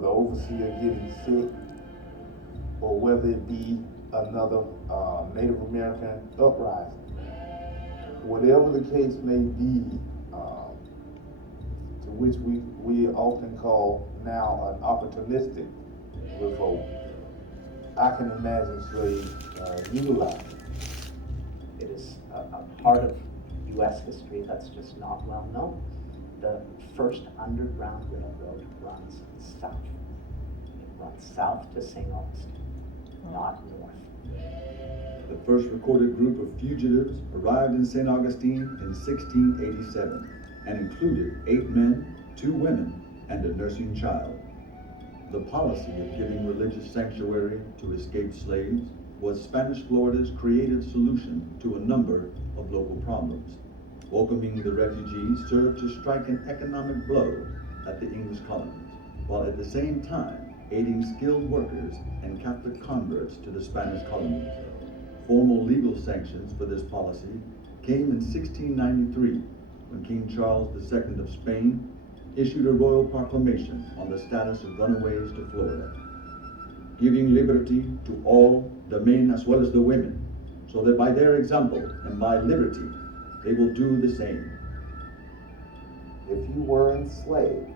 the overseer getting sick, or whether it be another Native American uprising. Whatever the case may be, to which we often call now an opportunistic revolt, I can imagine slaves utilizing. It is a part of U.S. history that's just not well known. The first underground railroad runs south. It runs south to St. Augustine, not north. The first recorded group of fugitives arrived in St. Augustine in 1687 and included 8 men, 2 women, and a nursing child. The policy of giving religious sanctuary to escaped slaves was Spanish Florida's creative solution to a number of local problems. Welcoming the refugees served to strike an economic blow at the English colonies, while at the same time aiding skilled workers and Catholic converts to the Spanish colonies. Formal legal sanctions for this policy came in 1693, when King Charles II of Spain issued a royal proclamation on the status of runaways to Florida, giving liberty to all, the men as well as the women, so that by their example and by liberty, they will do the same. If you were enslaved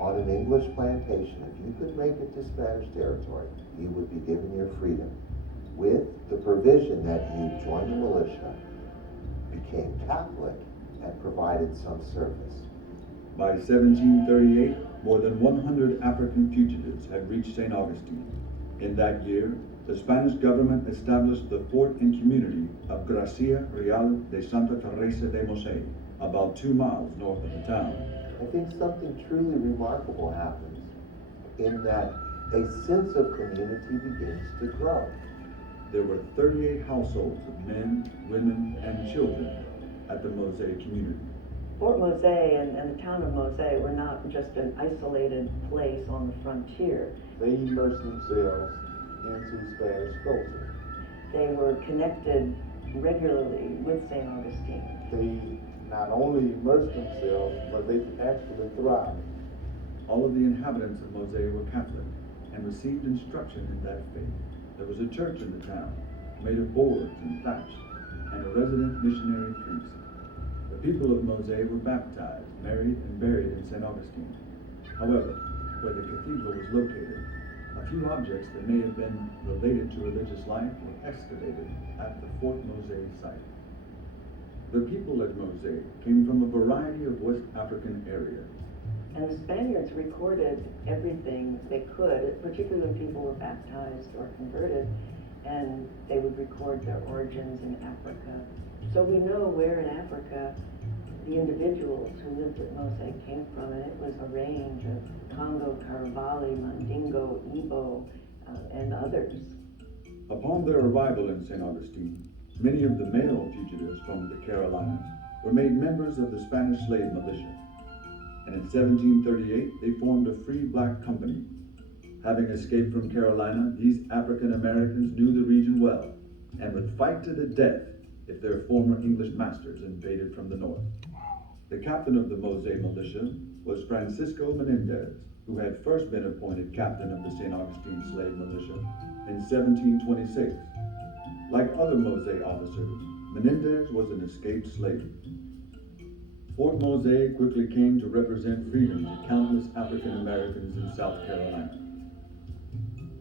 on an English plantation, if you could make it to Spanish territory, you would be given your freedom, with the provision that you joined the militia, became Catholic, and provided some service. By 1738, more than 100 African fugitives had reached St. Augustine. In that year, the Spanish government established the fort and community of Gracia Real de Santa Teresa de Moze, about 2 miles north of the town. I think something truly remarkable happens in that a sense of community begins to grow. There were 38 households of men, women, and children at the Moze community. Fort Moze and the town of Moze were not just an isolated place on the frontier. They immersed themselves into Spanish culture. They were connected regularly with St. Augustine. They not only immersed themselves, but they actually thrived. All of the inhabitants of Moze were Catholic and received instruction in that faith. There was a church in the town, made of boards and thatch, and a resident missionary priest. The people of Moze were baptized, married, and buried in St. Augustine. However, where the cathedral was located, a few objects that may have been related to religious life were excavated at the Fort Moze site. The people at Moze came from a variety of West African areas. And the Spaniards recorded everything they could, particularly when people were baptized or converted, and they would record their origins in Africa. So we know where in Africa the individuals who lived at Moze came from, and it was a range of Congo, Caravali, Mandingo, Igbo, and others. Upon their arrival in St. Augustine, many of the male fugitives from the Carolinas were made members of the Spanish slave militia. And in 1738, they formed a free black company. Having escaped from Carolina, these African Americans knew the region well and would fight to the death if their former English masters invaded from the north. The captain of the Moze militia was Francisco Menendez, who had first been appointed captain of the St. Augustine slave militia in 1726. Like other Moze officers, Menendez was an escaped slave. Fort Moze quickly came to represent freedom to countless African Americans in South Carolina.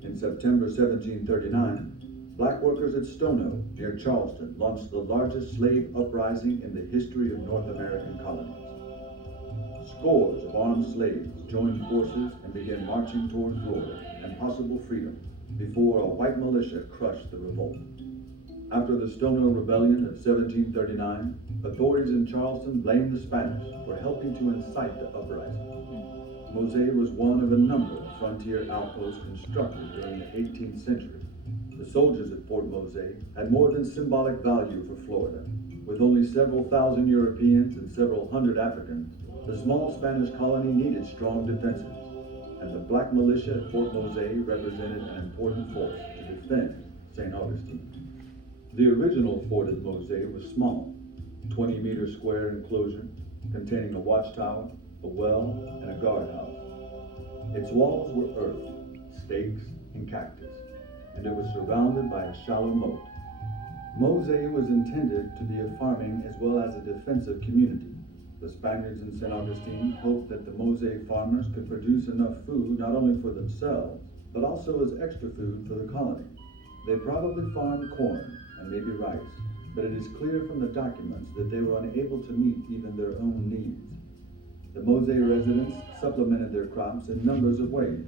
In September 1739, black workers at Stono, near Charleston, launched the largest slave uprising in the history of North American colonies. Scores of armed slaves joined forces and began marching toward Florida and possible freedom before a white militia crushed the revolt. After the Stono Rebellion of 1739, authorities in Charleston blamed the Spanish for helping to incite the uprising. Moze was one of a number of frontier outposts constructed during the 18th century. The soldiers at Fort Moze had more than symbolic value for Florida. With only several thousand Europeans and several hundred Africans, the small Spanish colony needed strong defenses, and the black militia at Fort Moze represented an important force to defend St. Augustine. The original fort at Moze was small, 20-meter square enclosure containing a watchtower, a well, and a guardhouse. Its walls were earth, stakes, and cactus, and it was surrounded by a shallow moat. Moze was intended to be a farming as well as a defensive community. The Spaniards in St. Augustine hoped that the Moze farmers could produce enough food not only for themselves, but also as extra food for the colony. They probably farmed corn and maybe rice, but it is clear from the documents that they were unable to meet even their own needs. The Moze residents supplemented their crops in numbers of ways.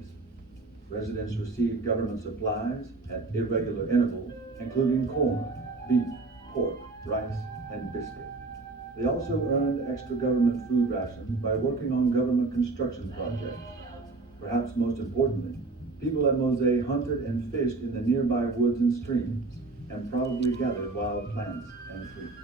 Residents received government supplies at irregular intervals, including corn, beef, pork, rice, and biscuit. They also earned extra government food rations by working on government construction projects. Perhaps most importantly, people at Moze hunted and fished in the nearby woods and streams, and probably gathered wild plants and fruits.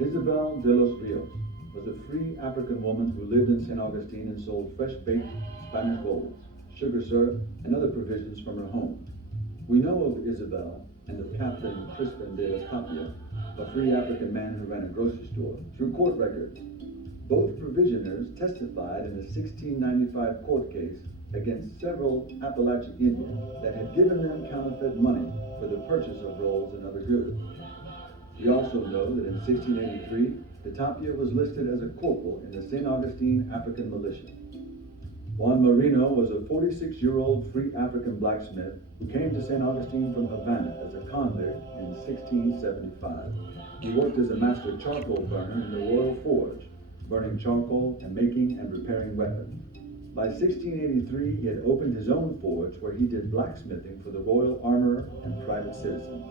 Isabel de los Rios was a free African woman who lived in St. Augustine and sold fresh-baked Spanish rolls, sugar syrup, and other provisions from her home. We know of Isabel and of Captain Crispin de la Tapia, a free African man who ran a grocery store, through court records. Both provisioners testified in a 1695 court case against several Appalachian Indians that had given them counterfeit money for the purchase of rolls and other goods. We also know that in 1683, de Tapia was listed as a corporal in the St. Augustine African Militia. Juan Marino was a 46-year-old free African blacksmith who came to St. Augustine from Havana as a convict in 1675. He worked as a master charcoal burner in the Royal Forge, burning charcoal and making and repairing weapons. By 1683, he had opened his own forge where he did blacksmithing for the royal armorer and private citizens.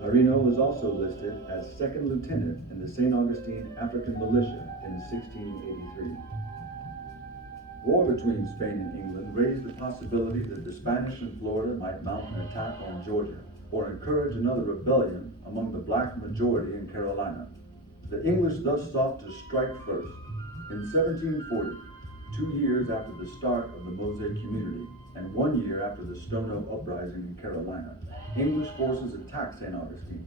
Marino was also listed as second lieutenant in the St. Augustine African Militia in 1683. War between Spain and England raised the possibility that the Spanish in Florida might mount an attack on Georgia or encourage another rebellion among the black majority in Carolina. The English thus sought to strike first. In 1740, 2 years after the start of the Moze community and 1 year after the Stono uprising in Carolina, English forces attacked St. Augustine,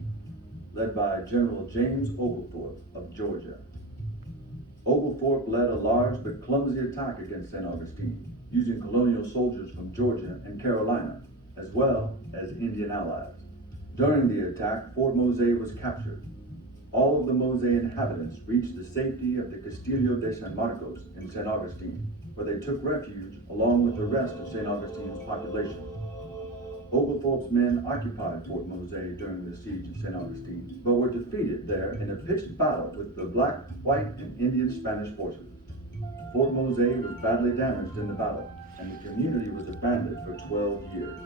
led by General James Oglethorpe of Georgia. Oglethorpe led a large but clumsy attack against St. Augustine, using colonial soldiers from Georgia and Carolina, as well as Indian allies. During the attack, Fort Moze was captured. All of the Moze inhabitants reached the safety of the Castillo de San Marcos in St. Augustine, where they took refuge along with the rest of St. Augustine's population. Oglethorpe's men occupied Fort Moze during the siege of St. Augustine, but were defeated there in a pitched battle with the black, white, and Indian Spanish forces. Fort Moze was badly damaged in the battle, and the community was abandoned for 12 years.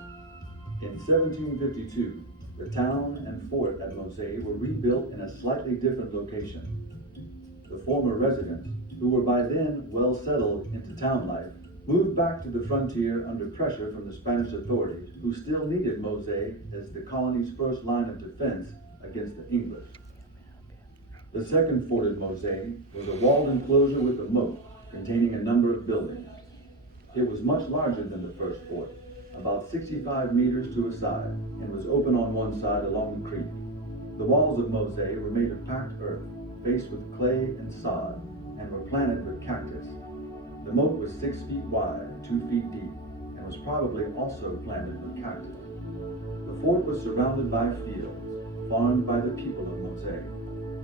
In 1752, the town and fort at Moze were rebuilt in a slightly different location. The former residents, who were by then well settled into town life, moved back to the frontier under pressure from the Spanish authorities, who still needed Moze as the colony's first line of defense against the English. The second fort at Moze was a walled enclosure with a moat containing a number of buildings. It was much larger than the first fort, about 65 meters to a side, and was open on one side along the creek. The walls of Moze were made of packed earth, faced with clay and sod, and were planted with cactus. The moat was 6 feet wide, 2 feet deep, and was probably also planted with cactus. The fort was surrounded by fields, farmed by the people of Moze.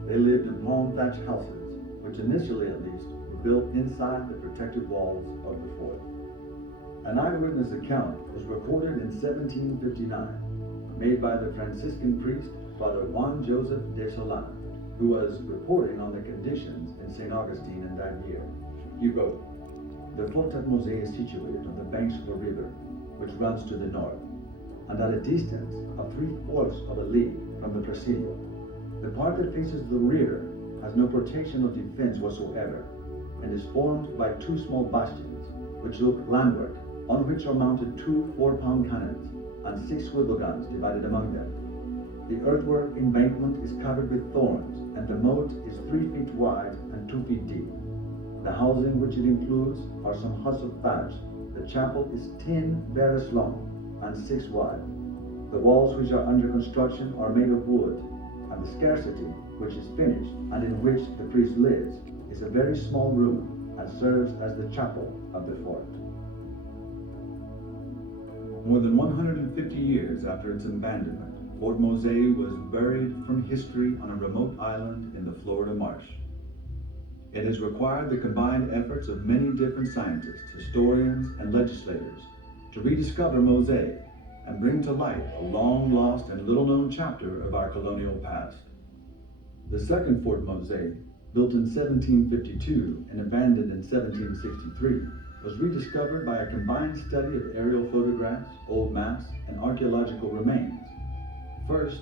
They lived in palm thatch houses, which initially at least were built inside the protected walls of the fort. An eyewitness account was recorded in 1759, made by the Franciscan priest Father Juan Joseph de Solana, who was reporting on the conditions in St. Augustine in that year. He wrote, "The fort at Moze is situated on the banks of a river, which runs to the north, and at a distance of 3/4 of a league from the Presidio. The part that faces the river has no protection or defense whatsoever, and is formed by 2 small bastions, which look landward, on which are mounted 2 4-pound cannons, and 6 swivel guns divided among them. The earthwork embankment is covered with thorns, and the moat is 3 feet wide and 2 feet deep. The housing which it includes are some huts of thatch. The chapel is 10 verras long and 6 wide. The walls which are under construction are made of wood, and the scarcity, which is finished and in which the priest lives, is a very small room and serves as the chapel of the fort." More than 150 years after its abandonment, Fort Moze was buried from history on a remote island in the Florida marsh. It has required the combined efforts of many different scientists, historians, and legislators to rediscover Moze and bring to light a long-lost and little-known chapter of our colonial past. The second Fort Moze, built in 1752 and abandoned in 1763, was rediscovered by a combined study of aerial photographs, old maps, and archaeological remains. First,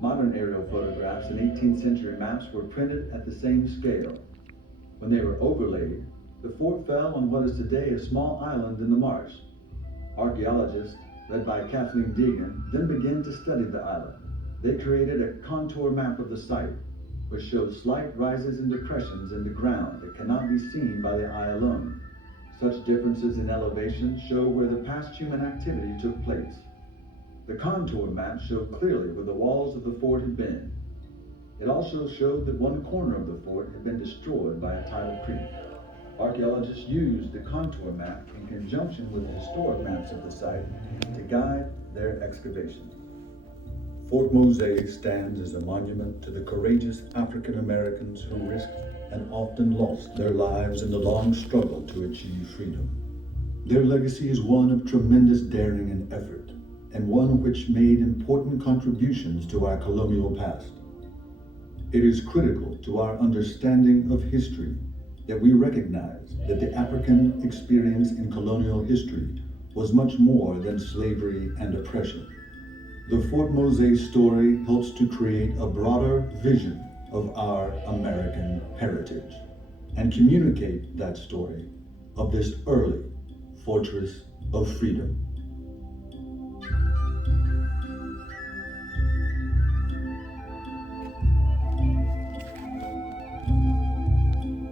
modern aerial photographs and 18th century maps were printed at the same scale. When they were overlaid, the fort fell on what is today a small island in the marsh. Archaeologists, led by Kathleen Deegan, then began to study the island. They created a contour map of the site, which shows slight rises and depressions in the ground that cannot be seen by the eye alone. Such differences in elevation show where the past human activity took place. The contour map showed clearly where the walls of the fort had been. It also showed that one corner of the fort had been destroyed by a tidal creek. Archaeologists used the contour map in conjunction with the historic maps of the site to guide their excavations. Fort Moze stands as a monument to the courageous African Americans who risked and often lost their lives in the long struggle to achieve freedom. Their legacy is one of tremendous daring and effort, and one which made important contributions to our colonial past. It is critical to our understanding of history that we recognize that the African experience in colonial history was much more than slavery and oppression. The Fort Moze story helps to create a broader vision of our American heritage and communicate that story of this early fortress of freedom.